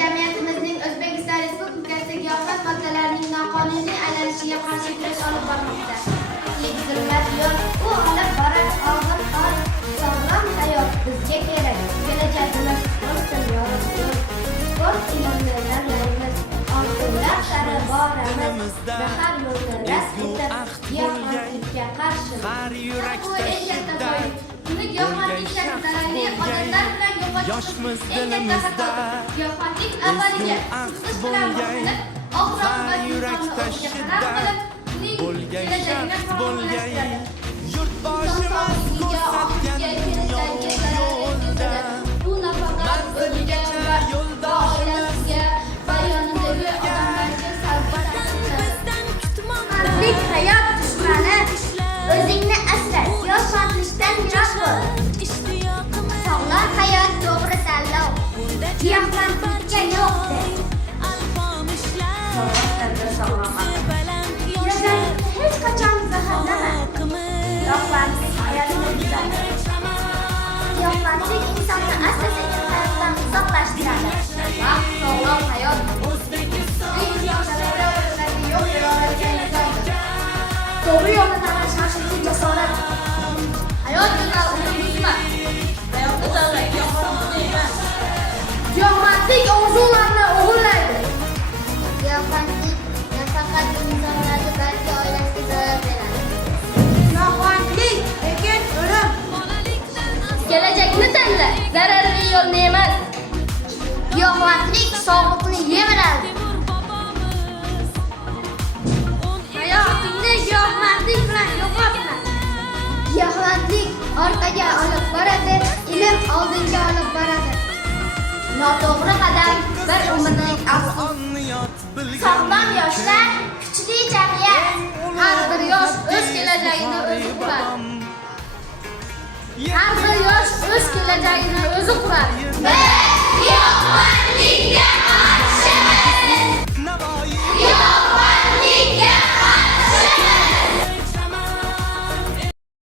Jamiyatimizning O'zbekiston Respublikasi giyohvand moddalarning noqonuniy aylanishiga qarshi kurash olib bormoqda. Zulmat yo'l, u olib borar og'ir qor, sog'lom hayot bizga kerak. Kelajagimiz oltin yorug' sport ilmlarilarimiz, oltinlar sari boramiz. Zahar yo'lni rad etib, giyohvandlikka qarshi. Har yurakda shiddat, giyohvandlikka zararli odatlar bilan yoshmiz dilimizda, giyohvandlik avvaliga chiqish bilan boshlab, har yurakda shiddat, bo'lgay shaxt bo'lgay, yurtboshimiz ko'rsatgan yo'lda, bu nafaqat o'ziga yo'ldoshiga, bayonidagi odamlarga salbiy hayot dushmani, o'zingni asra, giyohvandlikdan yiroq bo'l. Sog'lom hayot to'g'ri tanlov. Giyohvandlikka yo'q de. Hech qachon zaharlama. Giyohvandlik hayotni buzadi. Giyohvandlik insonni asta-sekin hayotdan uzoqlashtiradi. Vaqt sog'lom hayot. To'g'ri yo'lda tanlashni jasorat. Hayot go'zalligini buzma. Hayotda tanlay giyohvandlik emas. Giyohvandlik orzularni o'g'irlaydi. Giyohvandlik nafaqat insonlarga, balki oilasiga zarar beradi. Giyohvandlik lekin o'lim. Kelajakni tanla, zararli yo'lni emas. Giyohvandlik sog'liqni yemiradi. Hayotingni giyohvandlik bilan yo'qotma. Giyohvandlik orqaga olib boradi, ilm oldinga olib boradi. Noto'g'ri qadam bir umrning afsusi. Sog'lom yoshlar, kuchli jamiyat. Har bir yosh o'z kelajagini o'zi quradi. Har bir yosh o'z kelajagini o'zi quradi. Biz giyohvandlikka